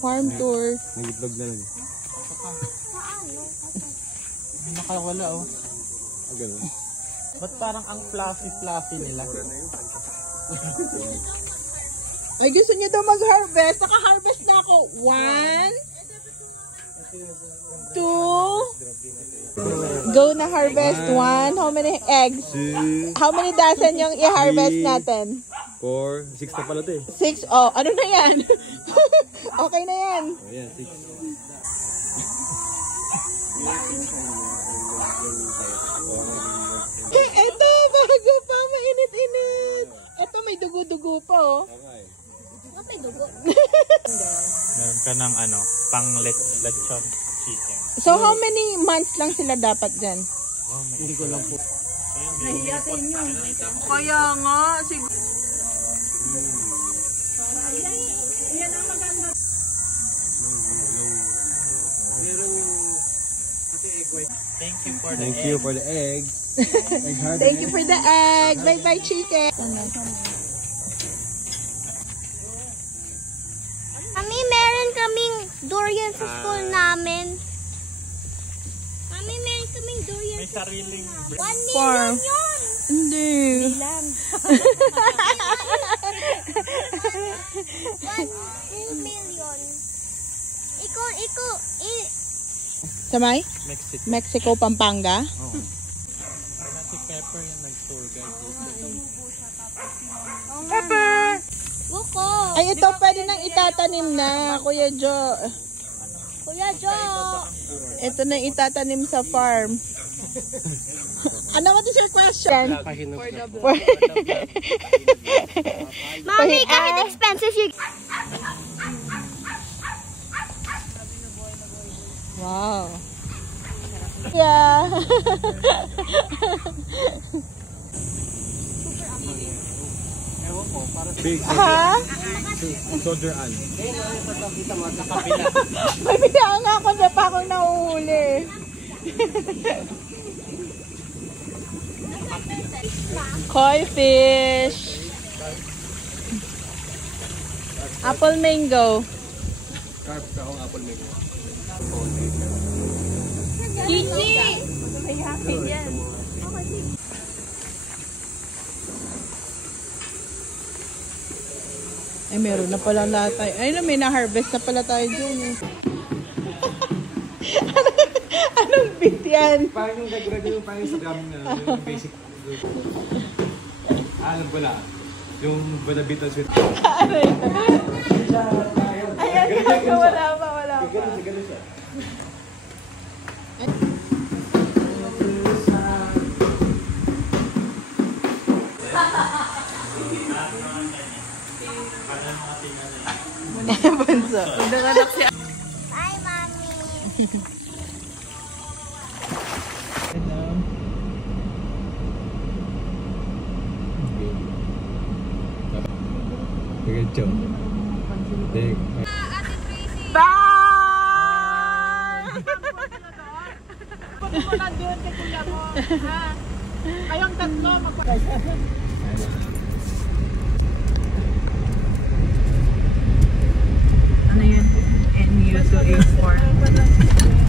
Farm tour. Nag-itlog na lang. Nakawala oh. Ganun. Ba't parang ang fluffy nila? Ay, gusto niyo daw mag-harvest. Naka-harvest na ako. 1, 2. Go na harvest. 1. How many eggs? 2. How many dozen yung i-harvest natin? 4. 6 na pala ito eh. 6. Oh, ano na yan? Okay na yan. Ayan, 6. Eto, bago pa. Mainit-init. Eto, may dugo-dugo pa oh. May dugo. Meron ka ng pang lechon chicken. So, how many months lang sila dapat dyan? Hindi ko lang po. Nahiyatin nyo. Kaya nga, siguro. Yan ang maganda. Thank you for the egg. Thank you for the egg. Bye-bye, chicken. Mami, meron kaming durian sa school namin. Mami, meron kaming durian May sariling 1 million farm. yun! Hindi. Lang. 2 million. Samay? Mexico. Mexico, Pampanga? Oo. Si Pepper yung nag-tour guide. Pepper! Buko. Ay, ito pwede nang itatanim na, Kuya Jo. Kuya Jo. Ito na itatanim sa farm. Ano, what is your question? Mami, kahit expensive yung... Wow. Yeah. Big Ha? soldier ant. May bigyan nga ako na pa akong nahuhuli. Koi fish. Apple mango. Carp ka ang apple mango. Kichi. Ay, meron na pala lahat tayo. Ay, may na-harvest na pala tayo dyan. Anong bit yan? Parang yung gagawin yung parang sa gaming na yung basic. Alam ko lang. Yung banabitas with... Ano yun? Ayan, wala pa. Ganun siya. Bunso. Nagdaganak siya. Bye, Mami. Diretso. Bye! Pag mo lang doon kay kuya mo, ha? Kayong tatlo, Ano yun? NU284.